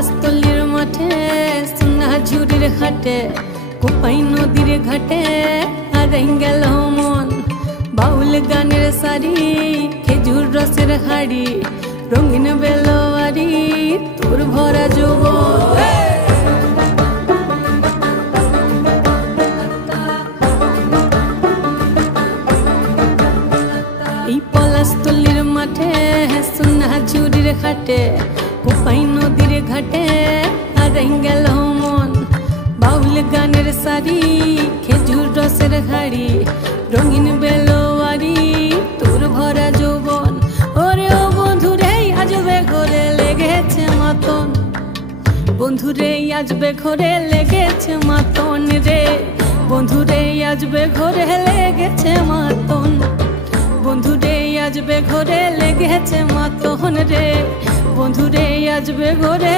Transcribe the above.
পলাশতলির মাঠে সোনাঝুরির ঘাটে কোপাই নদীর ঘাটে হারাই গেল মন। বাউল গানের শাড়ি খেজুর রসের হাড়ি রঙিন বেলোয়ারি তোর ভরা যৌবন। এই পলাশতলির মাঠে সোনাঝুরির ঘাটে কোপাই নদীর ঘাটে হারাই গেল মন। বাউল গানের শাড়ি খেজুর রসের হাড়ি রঙিন বেলোয়ারি তোর ভরা যৌবন। ওরে ও বন্ধুরে আজবে ঘরে লেগেছে মাতন, বন্ধুরে আজবে ঘরে লেগেছে মাতন রে, বন্ধুরে আজবে ঘরে লেগেছে মাতন, বন্ধুরে আজবে ঘরে লেগেছে মাতন রে, বন্ধুরে আজবে ঘরে।